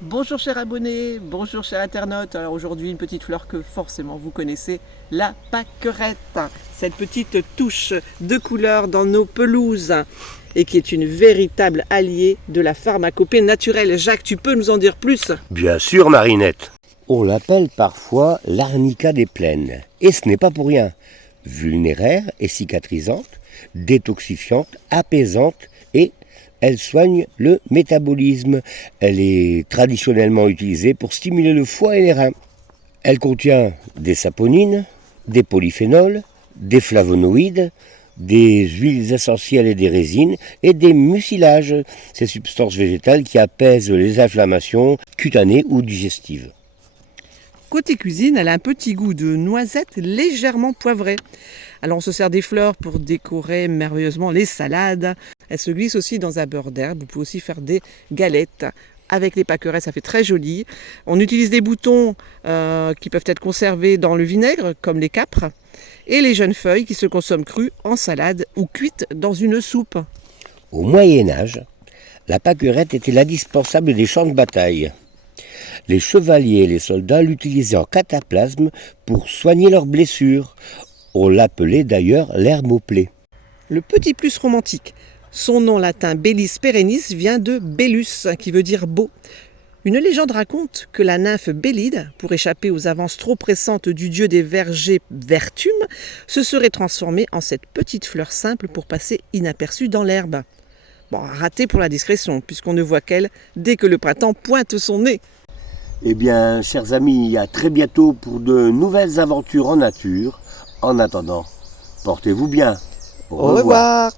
Bonjour chers abonnés, bonjour chers internautes. Alors aujourd'hui une petite fleur que forcément vous connaissez, la pâquerette. Cette petite touche de couleur dans nos pelouses et qui est une véritable alliée de la pharmacopée naturelle. Jacques, tu peux nous en dire plus? Bien sûr, Marinette. On l'appelle parfois l'arnica des plaines. Et ce n'est pas pour rien. Vulnéraire et cicatrisante, détoxifiante, apaisante et elle soigne le métabolisme. Elle est traditionnellement utilisée pour stimuler le foie et les reins. Elle contient des saponines, des polyphénols, des flavonoïdes, des huiles essentielles et des résines et des mucilages, ces substances végétales qui apaisent les inflammations cutanées ou digestives. Côté cuisine, elle a un petit goût de noisette légèrement poivré. Alors on se sert des fleurs pour décorer merveilleusement les salades. Elle se glisse aussi dans un beurre d'herbe. Vous pouvez aussi faire des galettes avec les pâquerettes, ça fait très joli. On utilise des boutons qui peuvent être conservés dans le vinaigre, comme les câpres, et les jeunes feuilles qui se consomment crues en salade ou cuites dans une soupe. Au Moyen-Âge, la pâquerette était l'indispensable des champs de bataille. Les chevaliers et les soldats l'utilisaient en cataplasme pour soigner leurs blessures. On l'appelait d'ailleurs l'herbe aux plaies. Le petit plus romantique. Son nom latin Bellis perennis vient de Bellus, qui veut dire beau. Une légende raconte que la nymphe Bélide, pour échapper aux avances trop pressantes du dieu des vergers Vertume, se serait transformée en cette petite fleur simple pour passer inaperçue dans l'herbe. Bon, raté pour la discrétion, puisqu'on ne voit qu'elle dès que le printemps pointe son nez. Eh bien, chers amis, à très bientôt pour de nouvelles aventures en nature. En attendant, portez-vous bien. Au revoir.